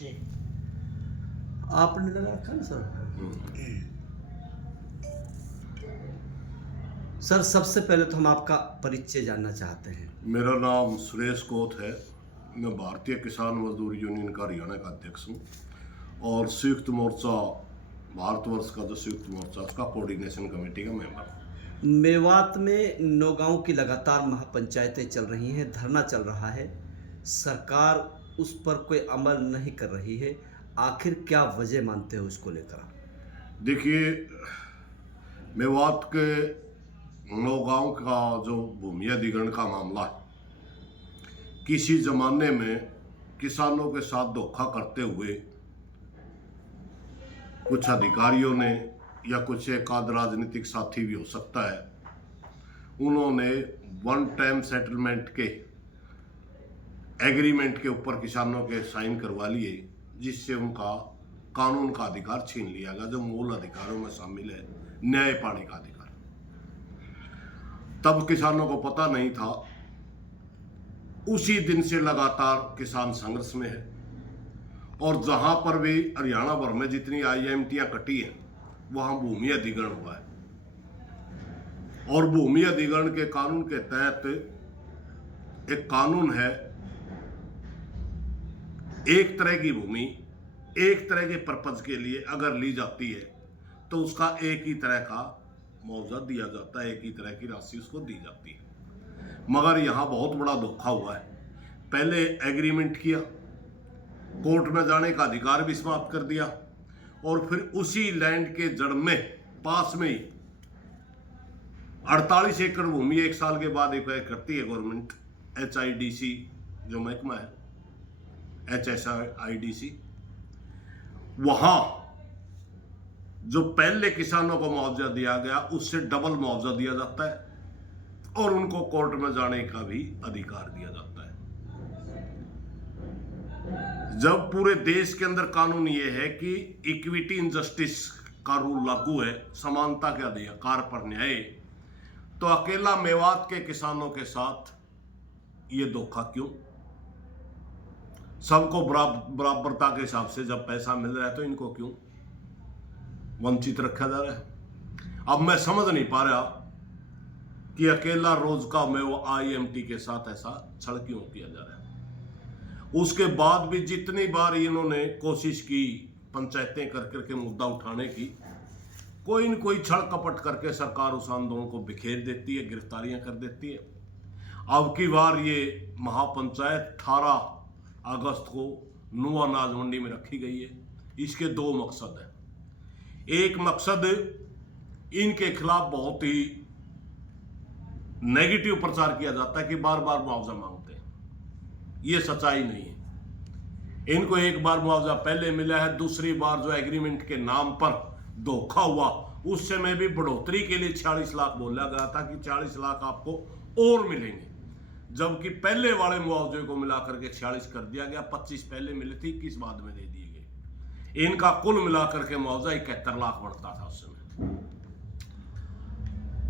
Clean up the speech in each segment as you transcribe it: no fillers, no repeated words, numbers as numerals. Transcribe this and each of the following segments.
जी। आपने लगा रखा ना सर। सर सबसे पहले तो हम आपका परिचय जानना चाहते हैं। मेरा नाम सुरेश कोत है। मैं भारतीय किसान मजदूर यूनियन का हरियाणा का अध्यक्ष हूँ और संयुक्त मोर्चा भारतवर्ष का जो संयुक्त मोर्चा उसका कोऑर्डिनेशन कमेटी का मेंबर हूँ। मेवात में नौगांव की लगातार महापंचायतें चल रही हैं, धरना चल रहा है, सरकार उस पर कोई अमल नहीं कर रही है। आखिर क्या वजह मानते हो उसको लेकर आप? देखिए, मेवात के नौगांव का जो भूमि अधिग्रहण का मामला है, किसी जमाने में किसानों के साथ धोखा करते हुए कुछ अधिकारियों ने या कुछ एक आध राजनीतिक साथी भी हो सकता है, उन्होंने वन टाइम सेटलमेंट के एग्रीमेंट के ऊपर किसानों के साइन करवा लिए, जिससे उनका कानून का अधिकार छीन लिया गया, जो मूल अधिकारों में शामिल है न्याय पाने का अधिकार। तब किसानों को पता नहीं था। उसी दिन से लगातार किसान संघर्ष में है और जहां पर भी हरियाणा भर में जितनी आईएमटियां कटी हैं वहां भूमि अधिग्रहण हुआ है और भूमि अधिग्रहण के कानून के तहत एक कानून है, एक तरह की भूमि एक तरह के पर्पज के लिए अगर ली जाती है तो उसका एक ही तरह का मुआवजा दिया जाता है, एक ही तरह की राशि उसको दी जाती है। मगर यहाँ बहुत बड़ा धोखा हुआ है। पहले एग्रीमेंट किया, कोर्ट में जाने का अधिकार भी समाप्त कर दिया और फिर उसी लैंड के जड़ में पास में ही 48 एकड़ भूमि एक साल के बाद एक्वायर करती है गवर्नमेंट, HIDC जो महकमा है, HSIDC। वहां जो पहले किसानों को मुआवजा दिया गया उससे डबल मुआवजा दिया जाता है और उनको कोर्ट में जाने का भी अधिकार दिया जाता है। जब पूरे देश के अंदर कानून ये है कि इक्विटी इन जस्टिस का रूल लागू है, समानता के अधिकार पर न्याय, तो अकेला मेवात के किसानों के साथ ये धोखा क्यों? सबको बराबरता के हिसाब से जब पैसा मिल रहा है तो इनको क्यों वंचित रखा जा रहा है? अब मैं समझ नहीं पा रहा कि अकेला रोजका में वो IMT के साथ ऐसा छल क्यों किया जा रहा है। उसके बाद भी जितनी बार इन्होंने कोशिश की पंचायतें कर करके मुद्दा उठाने की, कोई न कोई छल कपट करके सरकार उस आंदोलन को बिखेर देती है, गिरफ्तारियां कर देती है। अब की बार ये महापंचायत 18 अगस्त को नुआ अनाज मंडी में रखी गई है। इसके दो मकसद हैं। एक मकसद इनके खिलाफ बहुत ही नेगेटिव प्रचार किया जाता है कि बार बार मुआवजा मांगते हैं, ये सच्चाई नहीं है। इनको एक बार मुआवजा पहले मिला है, दूसरी बार जो एग्रीमेंट के नाम पर धोखा हुआ उस समय भी बढ़ोतरी के लिए 46 लाख बोला गया था कि 40 लाख आपको और मिलेंगे, जबकि पहले वाले मुआवजे को मिलाकर के 46 कर दिया गया। 25 पहले मिले थे, 21 बाद में दे दिए गए। इनका कुल मिलाकर के मुआवजा 71 लाख बढ़ता था उस समय,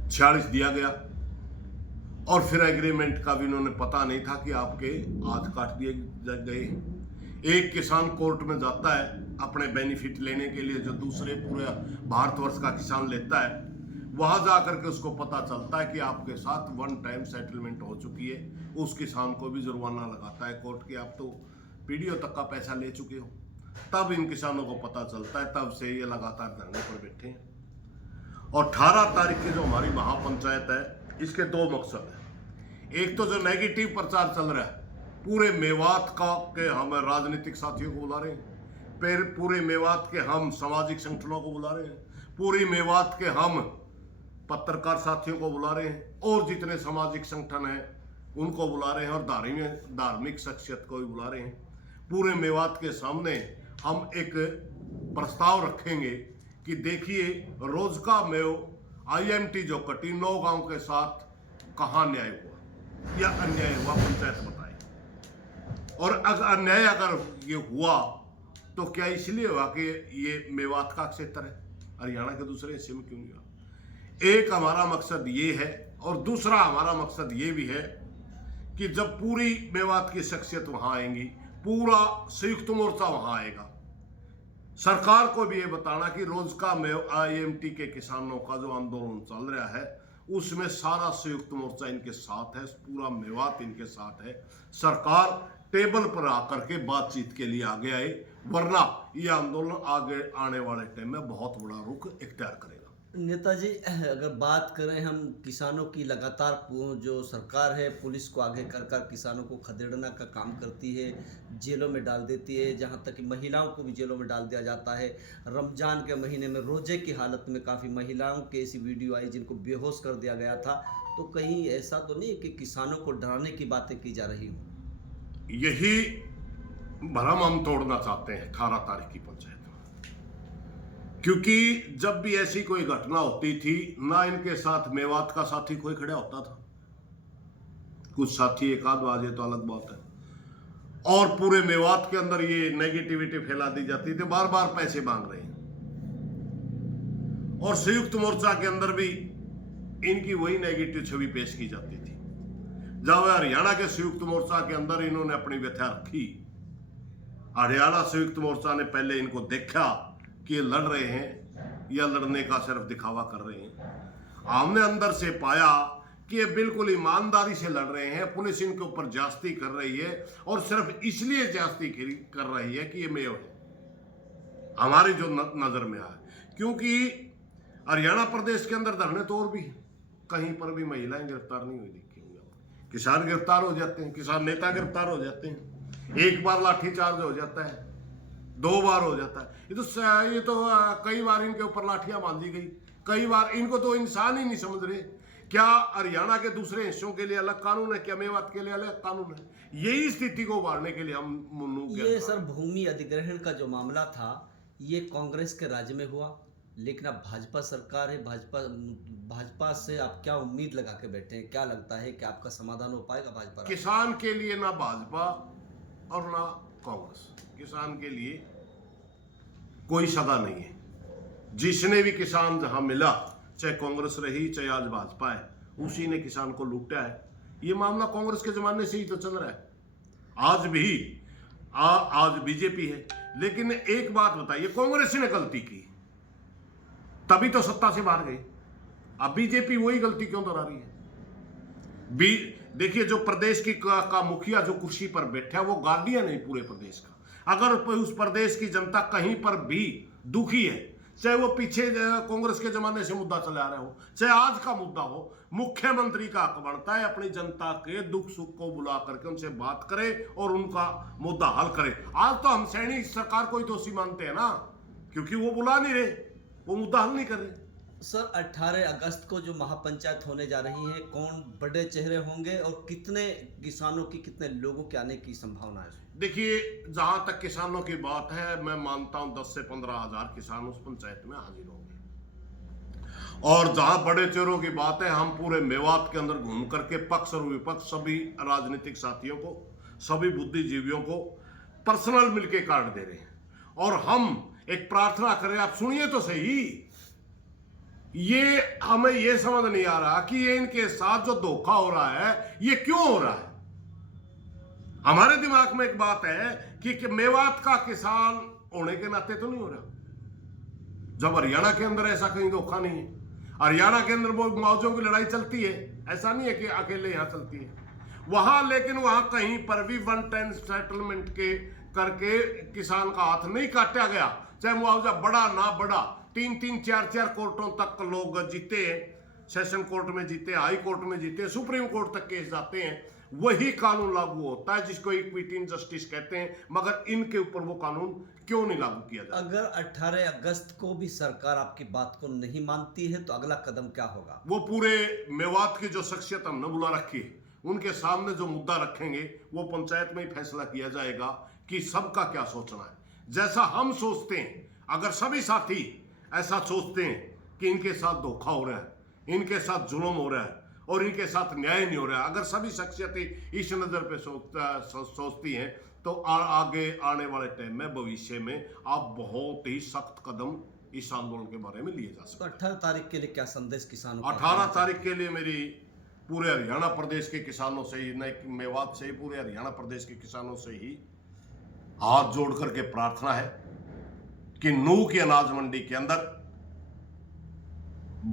46 दिया गया और फिर एग्रीमेंट का भी इन्होंने पता नहीं था कि आपके हाथ काट दिए गए। एक किसान कोर्ट में जाता है अपने बेनिफिट लेने के लिए, जो दूसरे पूरे भारतवर्ष का किसान लेता है, वहां जाकर के उसको पता चलता है कि आपके साथ वन टाइम सेटलमेंट हो चुकी है। उस किसान को भी जुर्माना लगाता है कोर्ट कि आप तो PDO तक का पैसा ले चुके हो। तब इन किसानों को पता चलता है, तब से ये लगातार धरने पर बैठे हैं। और 18 तारीख की जो हमारी महापंचायत है, इसके दो मकसद हैं। एक तो जो नेगेटिव प्रचार चल रहा है, पूरे मेवात का के हम राजनीतिक साथियों को बुला रहे हैं, फिर पूरे मेवात के हम सामाजिक संगठनों को बुला रहे हैं, पूरी मेवात के हम पत्रकार साथियों को बुला रहे हैं और जितने सामाजिक संगठन हैं उनको बुला रहे हैं और धार्मिक शख्सियत को भी बुला रहे हैं। पूरे मेवात के सामने हम एक प्रस्ताव रखेंगे कि देखिए, रोज का मेव IMT जो कटी नौगांव के साथ कहाँ न्याय हुआ या अन्याय हुआ, पंचायत बताए। और अगर अन्याय अगर ये हुआ तो क्या इसलिए हुआ कि ये मेवात का क्षेत्र है, हरियाणा के दूसरे हिस्से में क्यों नहीं हुआ? एक हमारा मकसद ये है और दूसरा हमारा मकसद ये भी है कि जब पूरी मेवात की शख्सियत वहां आएंगी, पूरा संयुक्त मोर्चा वहां आएगा। सरकार को भी ये बताना कि रोजका में IMT के किसानों का जो आंदोलन चल रहा है उसमें सारा संयुक्त मोर्चा इनके साथ है, पूरा मेवात इनके साथ है। सरकार टेबल पर आकर के बातचीत के लिए आगे आए, वरना ये आंदोलन आगे आने वाले टाइम में बहुत बड़ा रुख इख्तियार करेगा। नेताजी, अगर बात करें हम किसानों की, लगातार जो सरकार है पुलिस को आगे कर कर किसानों को खदेड़ना का काम करती है, जेलों में डाल देती है, जहां तक कि महिलाओं को भी जेलों में डाल दिया जाता है। रमजान के महीने में रोजे की हालत में काफ़ी महिलाओं की ऐसी वीडियो आई जिनको बेहोश कर दिया गया था। तो कहीं ऐसा तो नहीं कि किसानों को डराने की बातें की जा रही हों? यही भरम हम तोड़ना चाहते हैं 18 तारीख की पंचायत में, क्योंकि जब भी ऐसी कोई घटना होती थी ना इनके साथ मेवात का साथी कोई खड़ा होता था। कुछ साथी एक आध बाजे तो अलग बात है, और पूरे मेवात के अंदर ये नेगेटिविटी फैला दी जाती थी, बार बार पैसे मांग रहे हैं। और संयुक्त मोर्चा के अंदर भी इनकी वही नेगेटिव छवि पेश की जाती थी। जब हरियाणा के संयुक्त मोर्चा के अंदर इन्होंने अपनी व्यथा रखी, हरियाणा संयुक्त मोर्चा ने पहले इनको देखा कि ये लड़ रहे हैं या लड़ने का सिर्फ दिखावा कर रहे हैं। हमने अंदर से पाया कि ये बिल्कुल ईमानदारी से लड़ रहे हैं। पुलिस इनके ऊपर ज्यादती कर रही है और सिर्फ इसलिए ज्यादती कर रही है कि ये मेयो है, हमारी जो नजर में आया। क्योंकि हरियाणा प्रदेश के अंदर धरने तो और भी है, कहीं पर भी महिलाएं गिरफ्तार नहीं हुई देखी होंगी। किसान गिरफ्तार हो जाते हैं, किसान नेता गिरफ्तार हो जाते हैं, एक बार लाठीचार्ज हो जाता है, 2 बार हो जाता है। ये तो कई बार इनके ऊपर लाठियां बांधी गई, कई बार। इनको तो इंसान ही नहीं समझ रहे। क्या हरियाणा के दूसरे हिस्सों के लिए अलग कानून है, क्या मेवात के लिए अलग कानून है? यही स्थिति को उभारने के लिए हम मुन्नू ये सर भूमि अधिग्रहण का जो मामला था ये कांग्रेस के राज्य में हुआ, लेकिन अब भाजपा सरकार है। भाजपा से आप क्या उम्मीद लगा के बैठे हैं? क्या लगता है कि आपका समाधान हो पाएगा भाजपा? किसान के लिए ना भाजपा और ना कांग्रेस, किसान के लिए कोई सदा नहीं है। जिसने भी किसान जहां मिला, चाहे कांग्रेस रही चाहे आज भाजपा है, उसी ने किसान को लूटा है। ये मामला कांग्रेस के जमाने से ही तो चल रहा है, आज भी आज बीजेपी है। लेकिन एक बात बताइए, कांग्रेस ने गलती की तभी तो सत्ता से बाहर गई, अब बीजेपी वही गलती क्यों दोहरा रही है? देखिए, जो प्रदेश की का मुखिया जो कुर्सी पर बैठा है वो गार्डियन है पूरे प्रदेश का। अगर उस प्रदेश की जनता कहीं पर भी दुखी है, चाहे वो पीछे कांग्रेस के जमाने से मुद्दा चला आ रहा हो, चाहे आज का मुद्दा हो, मुख्यमंत्री का हक बनता है अपनी जनता के दुख सुख को बुला करके उनसे बात करे और उनका मुद्दा हल करे। आज तो हम सैनी सरकार को ही दोषी मानते हैं ना, क्योंकि वो बुला नहीं रहे, वो मुद्दा हल नहीं कर रहे। सर 18 अगस्त को जो महापंचायत होने जा रही है, कौन बड़े चेहरे होंगे और कितने किसानों की, कितने लोगों के आने की संभावना है? देखिए, जहां तक किसानों की बात है, मैं मानता हूं 10 से 15 हजार किसान उस पंचायत में हाजिर होंगे। और जहां बड़े चेहरों की बात है, हम पूरे मेवात के अंदर घूम करके पक्ष और विपक्ष सभी राजनीतिक साथियों को, सभी बुद्धिजीवियों को पर्सनल मिलके कार्ड दे रहे हैं। और हम एक प्रार्थना कर रहे हैं, आप सुनिए तो सही। ये हमें ये समझ नहीं आ रहा कि ये इनके साथ जो धोखा हो रहा है ये क्यों हो रहा है। हमारे दिमाग में एक बात है कि मेवात का किसान होने के नाते तो नहीं हो रहा, जब हरियाणा के अंदर ऐसा कहीं धोखा नहीं है। हरियाणा के अंदर वो मौजों की लड़ाई चलती है, ऐसा नहीं है कि अकेले यहां चलती है वहां, लेकिन वहां कहीं पर भी 110 सेटलमेंट के करके किसान का हाथ नहीं काटा गया। चाहे मुआवजा बड़ा ना बड़ा, 3-3, 4-4 कोर्टों तक लोग जीते हैं, सेशन कोर्ट में जीते, हाई कोर्ट में जीते, सुप्रीम कोर्ट तक केस जाते हैं, वही कानून लागू होता है जिसको इक्विटी इन जस्टिस कहते हैं। मगर इनके ऊपर वो कानून क्यों नहीं लागू किया जाता? अगर 18 अगस्त को भी सरकार आपकी बात को नहीं मानती है तो अगला कदम क्या होगा? वो पूरे मेवात की जो शख्सियत हमने बुला रखी है, उनके सामने जो मुद्दा रखेंगे वो पंचायत में ही फैसला किया जाएगा कि सबका क्या सोचना है। जैसा हम सोचते हैं, अगर सभी साथी ऐसा सोचते हैं कि इनके साथ धोखा हो रहा है, इनके साथ जुल्म हो रहा है और इनके साथ न्याय नहीं हो रहा है, अगर सभी शख्सियतें इस नज़र पे सोचती हैं, तो आगे आने वाले टाइम में, भविष्य में आप बहुत ही सख्त कदम इस आंदोलन के बारे में लिए जा सकते हैं। 18 तारीख के लिए क्या संदेश किसानों को? 18 तारीख के लिए मेरी पूरे हरियाणा प्रदेश के किसानों से ही, न मेवात से ही, पूरे हरियाणा प्रदेश के किसानों से ही हाथ जोड़ करके प्रार्थना है कि नूह की अनाज मंडी के अंदर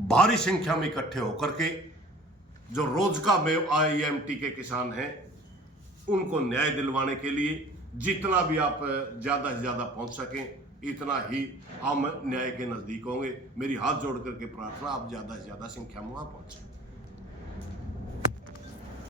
भारी संख्या में इकट्ठे होकर के जो रोजका में IMT के किसान हैं उनको न्याय दिलवाने के लिए जितना भी आप ज्यादा से ज्यादा पहुंच सकें इतना ही हम न्याय के नजदीक होंगे। मेरी हाथ जोड़ करके प्रार्थना, आप ज्यादा से ज्यादा संख्या में वहां पहुंचे।